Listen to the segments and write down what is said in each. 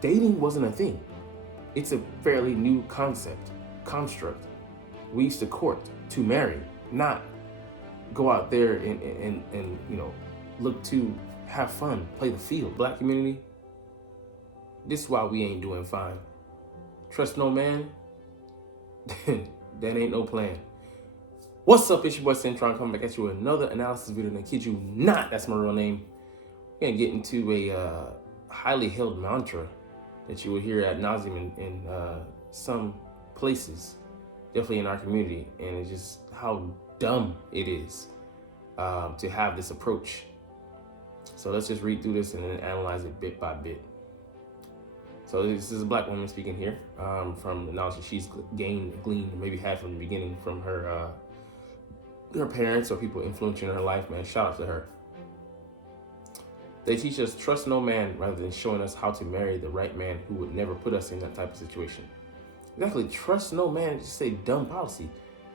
dating wasn't a thing. It's a fairly new construct. We used to court to marry, not go out there and look to have fun, play the field. Black community, this is why we ain't doing fine. Trust no man, that ain't no plan. What's up, it's your boy Cintron coming back at you with another analysis video, and I kid you not, that's my real name. We're gonna get into a highly held mantra that you will hear ad nauseum in some places, definitely in our community, and it's just how dumb it is to have this approach. So let's just read through this and then analyze it bit by bit. So this is a black woman speaking here from the knowledge that she's gleaned, maybe had from the beginning from her parents or people influencing her life. Man, shout out to her. They teach us trust no man rather than showing us how to marry the right man who would never put us in that type of situation. Exactly, trust no man, just say dumb policy.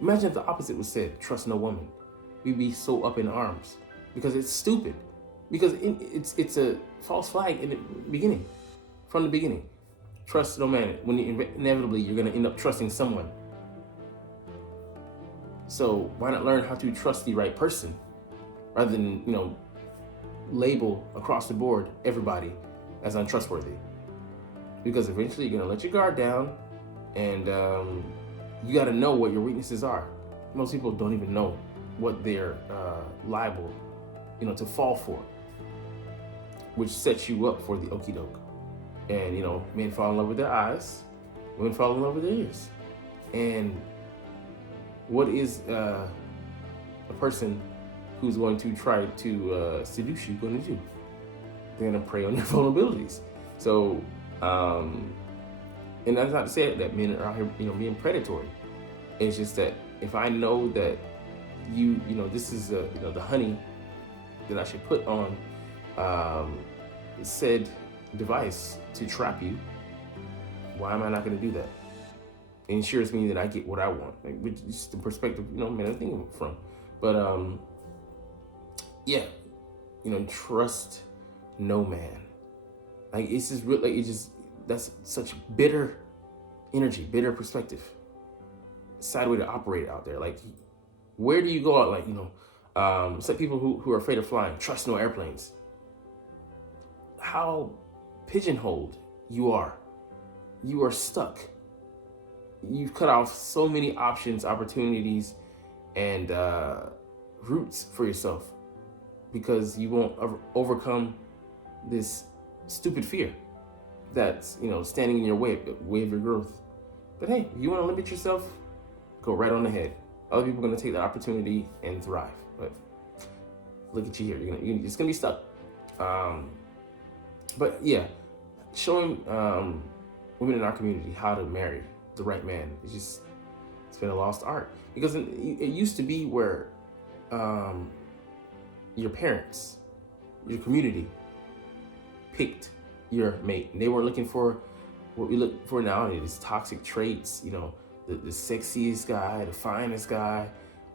Imagine if the opposite was said, trust no woman. We'd be so up in arms because it's stupid. Because it's a false flag in the beginning, from the beginning. Trust no man, when inevitably you're gonna end up trusting someone. So why not learn how to trust the right person rather than, label across the board everybody as untrustworthy? Because eventually you're gonna let your guard down, and you gotta know what your weaknesses are. Most people don't even know what they're liable, to fall for, which sets you up for the okie doke. And men fall in love with their eyes, women fall in love with their ears. And what is a person who's going to try to seduce you going to do? They're going to prey on your vulnerabilities. So, and that's not to say that men are out here, being predatory. It's just that if I know that this is the honey that I should put on said device to trap you, why am I not going to do that? It ensures me that I get what I want, which is the perspective men are thinking from. But trust no man. Like, it's just real. Like, that's such bitter energy, bitter perspective, sad way to operate out there. Like, where do you go out? Like, it's like people who are afraid of flying. Trust no airplanes. How pigeonholed you are. You are stuck. You've cut off so many options, opportunities, and routes for yourself because you won't overcome this stupid fear that's standing in your way of your growth. But hey, if you want to limit yourself, go right on ahead. Other people are going to take the opportunity and thrive. But look at you here. You're just going to be stuck. But yeah, showing women in our community how to marry the right man, it's been a lost art. Because it used to be where your parents, your community, picked your mate. And they were looking for what we look for nowadays, toxic traits, the sexiest guy, the finest guy,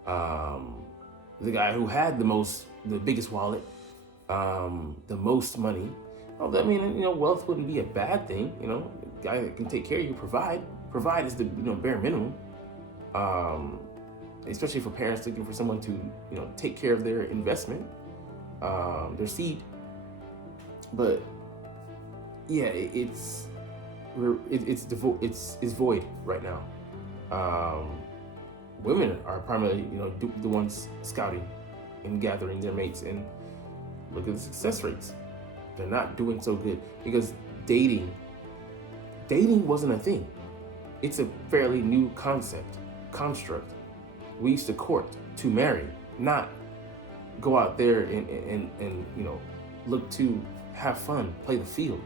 the guy who had the biggest wallet, the most money. I mean, wealth wouldn't be a bad thing. A guy that can take care of you, provide is the bare minimum. Especially for parents looking for someone to take care of their investment, their seed. But yeah, it's void right now. Women are primarily the ones scouting and gathering their mates, and look at the success rates. They're not doing so good because dating wasn't a thing. It's a fairly new construct. We used to court to marry, not go out there and look to have fun, play the field.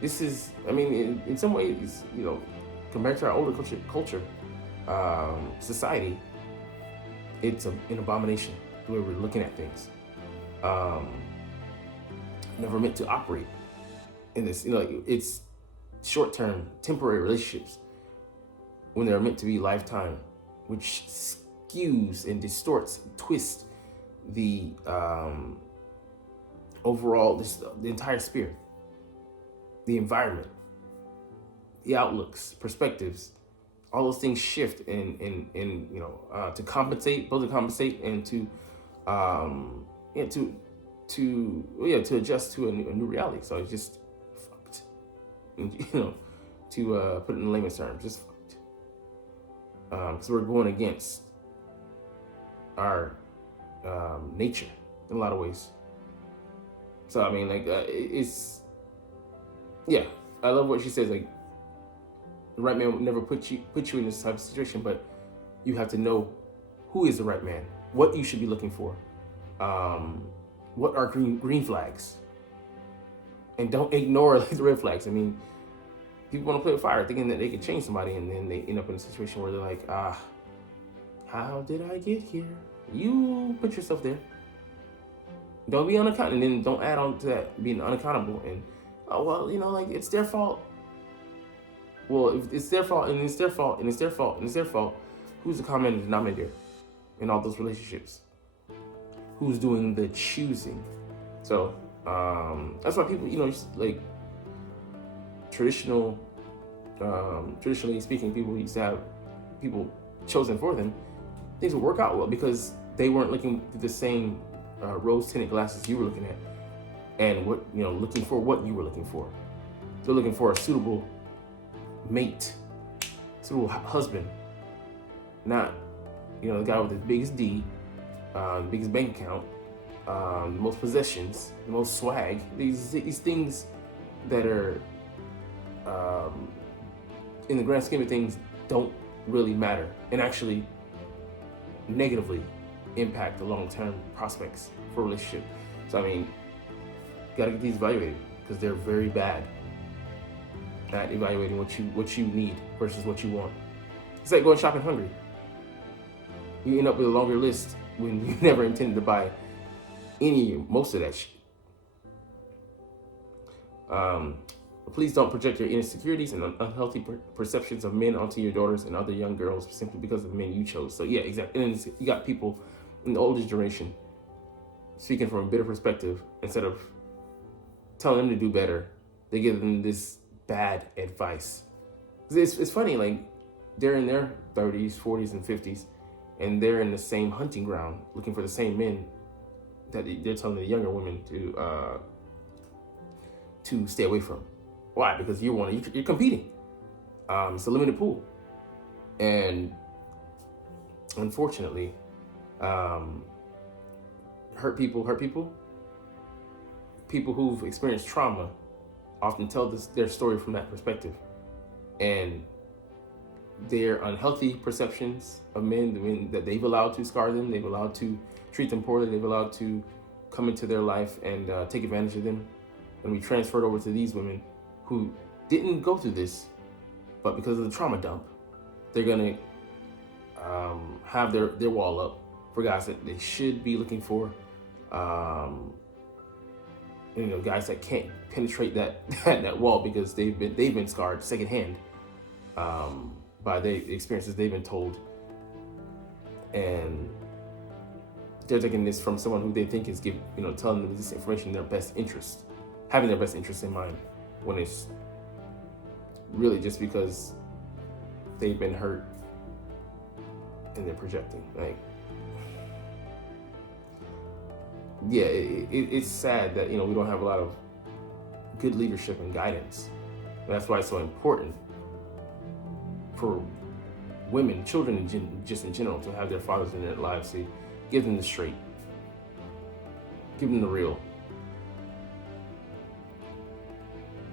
This is, in some ways, compared to our older culture, society, it's an abomination the way we're looking at things. Never meant to operate in this. It's short-term, temporary relationships when they're meant to be lifetime, which skews and distorts, twists the overall, the entire spirit. the environment, the outlooks, perspectives, all those things shift to compensate, both to compensate and to to adjust to a new reality. So it's just fucked, to put it in layman's terms, just fucked. Because we're going against our nature in a lot of ways. So I mean, like it's I love what she says. Like, the right man would never put you in this type of situation, but you have to know who is the right man, what you should be looking for, what are green flags, and don't ignore like the red flags. I mean, people want to play with fire, thinking that they can change somebody, and then they end up in a situation where they're like, how did I get here? You put yourself there. Don't be unaccountable, and then don't add on to that being unaccountable and like it's their fault. Well, if it's their fault and it's their fault and it's their fault and it's their fault, who's the common denominator in all those relationships? Who's doing the choosing? So that's why people, like traditionally speaking, people used to have people chosen for them. Things would work out well because they weren't looking through the same rose-tinted glasses you were looking at, and looking for what you were looking for. They're looking for a suitable mate, suitable husband, not the guy with the biggest D, the biggest bank account, the most possessions, the most swag. These things that are in the grand scheme of things don't really matter, and actually negatively impact the long-term prospects for a relationship. So I mean, gotta get these evaluated because they're very bad at evaluating what you need versus what you want. It's like going shopping hungry. You end up with a longer list when you never intended to buy most of that shit. Please don't project your insecurities and unhealthy perceptions of men onto your daughters and other young girls simply because of the men you chose. So yeah, exactly. And then you got people in the older generation speaking from a bitter perspective. Instead of telling them to do better, they give them this bad advice. It's funny, like they're in their 30s, 40s, and 50s, and they're in the same hunting ground looking for the same men that they're telling the younger women to stay away from. Why? Because you're competing. It's a limited pool, and unfortunately, hurt people. People who've experienced trauma often tell their story from that perspective, and their unhealthy perceptions of men, the men that they've allowed to scar them, they've allowed to treat them poorly, they've allowed to come into their life and take advantage of them, and we transferred over to these women who didn't go through this, but because of the trauma dump, they're gonna have their wall up for guys that they should be looking for. Guys that can't penetrate that wall because they've been scarred secondhand by the experiences they've been told, and they're taking this from someone who they think is telling them this information in their best interest, having their best interest in mind, when it's really just because they've been hurt and they're projecting. Like, yeah, it's sad that we don't have a lot of good leadership and guidance. And that's why it's so important for women, children, just in general, to have their fathers in their lives to give them the straight, give them the real.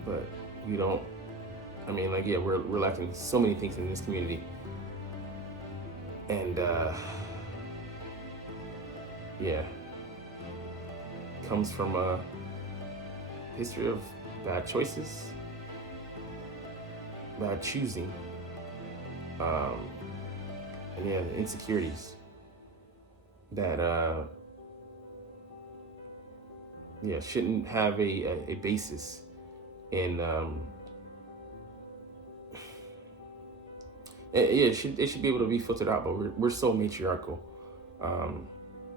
But we don't. I mean, like, yeah, we're lacking so many things in this community, and yeah, comes from a history of bad choices, bad choosing, and yeah, the insecurities that shouldn't have a basis in it should be able to be filtered out, but we're so matriarchal,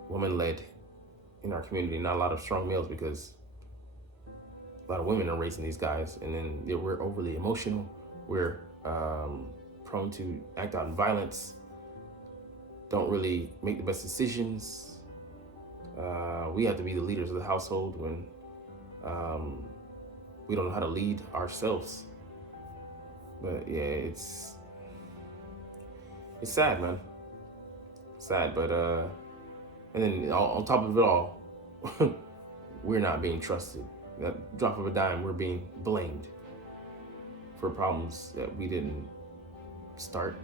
woman led in our community, not a lot of strong males, because a lot of women are raising these guys, and then we're overly emotional. We're prone to act out in violence. Don't really make the best decisions. We have to be the leaders of the household when we don't know how to lead ourselves. But yeah, it's sad, man. Sad, but and then on top of it all, we're not being trusted. That drop of a dime, we're being blamed for problems that we didn't start.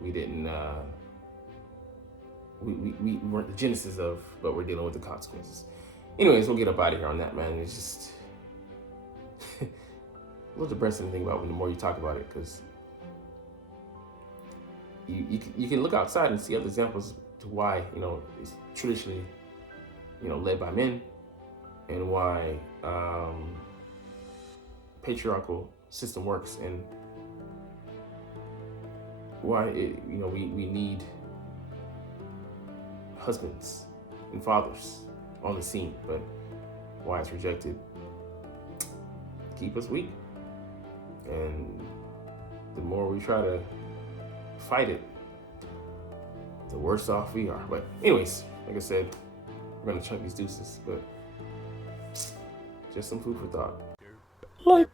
We didn't. We weren't the genesis of, but we're dealing with the consequences. Anyways, we'll get up out of here on that, man. It's just a little depressing to think about when the more you talk about it, because you can look outside and see other examples to why, you know, it's traditionally, you know, led by men, and why patriarchal system works, and why it, you know, we need husbands and fathers on the scene, but why it's rejected. Keep us weak, and the more we try to fight it, the worse off we are. But anyways, like I said, we're gonna chunk these deuces, but just some food for thought. Like,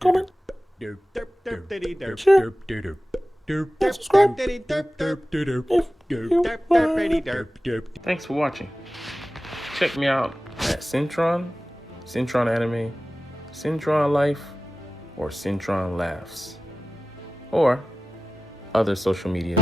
comment, share, and subscribe if you like. Thanks for watching. Check me out at Cintron, Cintron Anime, Cintron Life, or Cintron Laughs, or other social media.